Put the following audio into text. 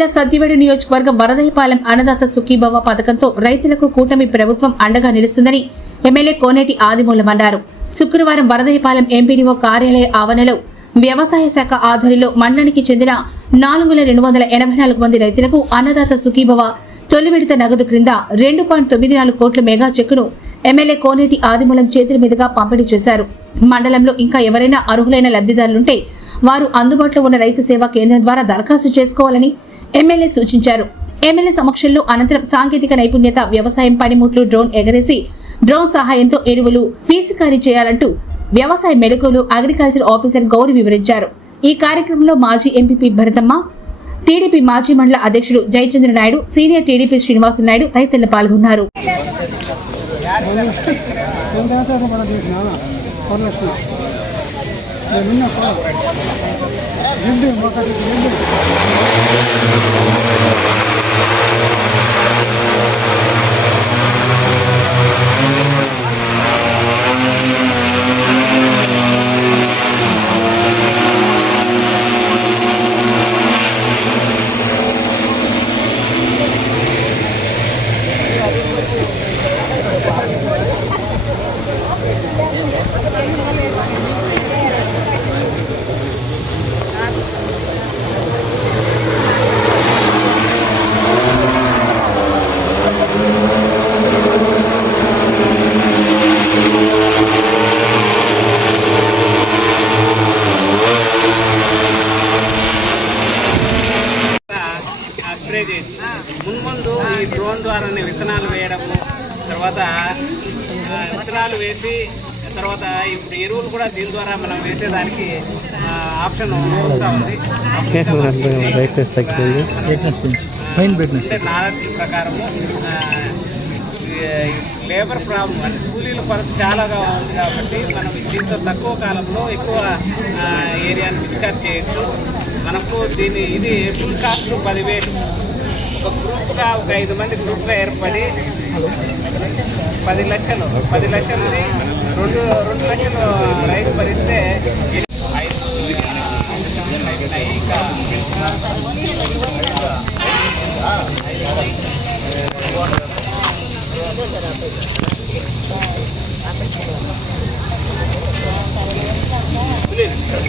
జిల్లా సత్యవేడు నియోజకవర్గం వరదయపాలెం అన్నదాత సుఖీభవ పథకంతో రైతులకు కూటమి ప్రభుత్వం అండగా నిలుస్తుందని ఎమ్మెల్యే కోనేటి ఆదిమూలం అన్నారు. శుక్రవారం వరదయపాలెం ఎంపీడీఓ కార్యాలయ ఆవరణలో వ్యవసాయ శాఖ ఆధ్వర్యంలో మండలానికి చెందిన నాలుగు వేల రెండు వందల ఎనభై నాలుగు మంది రైతులకు అన్నదాత సుఖీభవ తొలి విడత నగదు క్రింద రెండు పాయింట్ తొమ్మిది నాలుగు కోట్ల మెగా చెక్కును ఎమ్మెల్యే కోనేటి ఆదిమూలం చేతుల మీదుగా పంపిణీ చేశారు. మండలంలో ఇంకా ఎవరైనా అర్హులైన లబ్ధిదారులుంటే వారు అందుబాటులో ఉన్న రైతు సేవా కేంద్రం ద్వారా దరఖాస్తు చేసుకోవాలని ఎమ్మెల్యే సూచించారు. ఎమ్మెల్యే సమక్షంలో అనంతరం సాంకేతిక నైపుణ్యత వ్యవసాయం పనిముట్లు డ్రోన్ ఎగరేసి డ్రోన్ సహాయంతో ఎరువులు పీసికారీ చేయాలంటూ వ్యవసాయ మెలకువలు అగ్రికల్చర్ ఆఫీసర్ గౌరి వివరించారు. ఈ కార్యక్రమంలో మాజీ ఎంపీపీ భరతమ్మ టీడీపీ మాజీ మండల అధ్యక్షుడు జయచంద్ర నాయుడు సీనియర్ టీడీపీ శ్రీనివాసులు నాయుడు తదితరులు పాల్గొన్నారు. ఆ చెప్పి తర్వాత ఇప్పుడు ఎరువులు కూడా దీని ద్వారా మనం వేసేదానికి ఆప్షన్ వస్తూ ఉంది. నాలెడ్జ్ ప్రకారము లేబర్ ప్రాబ్లం అంటే కూలీల కొరత చాలాగా ఉంది కాబట్టి మనం దీంతో తక్కువ కాలంలో ఎక్కువ ఏరియాని డిస్కస్ చేయొచ్చు. మనకు దీని ఇది ఫుల్ కాస్ట్ పదివేలు. ఒక గ్రూప్గా ఒక ఐదు మంది గ్రూప్గా ఏర్పడి పది లక్షలు పది లక్షలని రెండు రెండు లక్షలు రైతు భరిస్తే